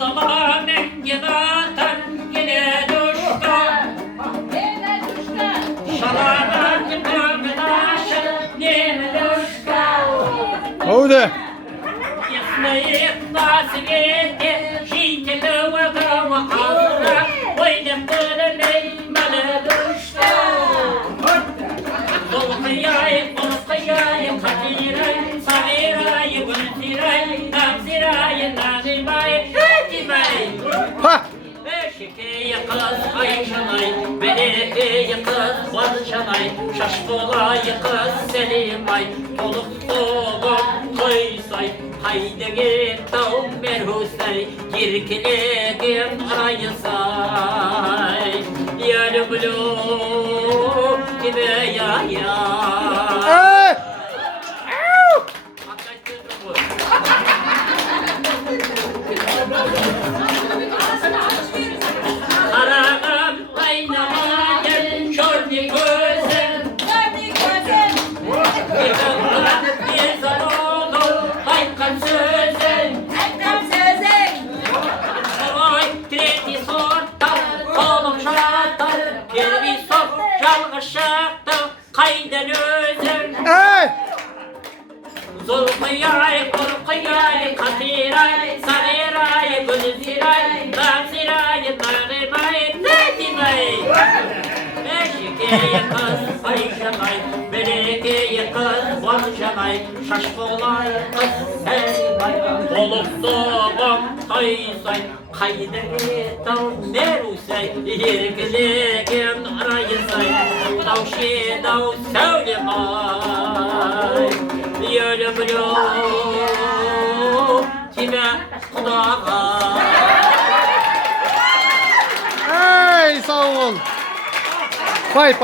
Tamamen gidatan yine düştü. Şalanan gıdaşın yine düştü. Hadi. İsmeyip nasip etti. Şinkeli ve kavı ağzına. Oynam kırılay malı düştü. Dolkıyay, dolkıyay, kadiray, saviray, gültiray, namziray, nazimay, nazimay. Ha. Beşikeye kız Ayşanay, Berekeye kız Barçanay, Şaşkolay kız Selimay, Toluk oğlum Koysay, haydi git tavum merhusay, Girkilegin arayı say, Yalı bulu gibi ya ya. Hey. Arağım aynama gel, çorni gözüm, bir zamanı haykan sözüm. Vay treti sorta, kolum şarata, bir sok çalgışakta, kayden özüm. Hey. Zulkıyay, kurkıyay, katiray, sagiray, gülziray, namziray, nargimay, nedimay. Beşikeye kız Ayşanay, Berekeye kız Barçanay, Şaşkolay kız Selimay, Olup doğum Toysay, Kayderi tav nerusay, Yergilegin arayısay, Tavşi dav söylemay. Yölü bulu kime kudağa. Hey, sağ ol. Pay.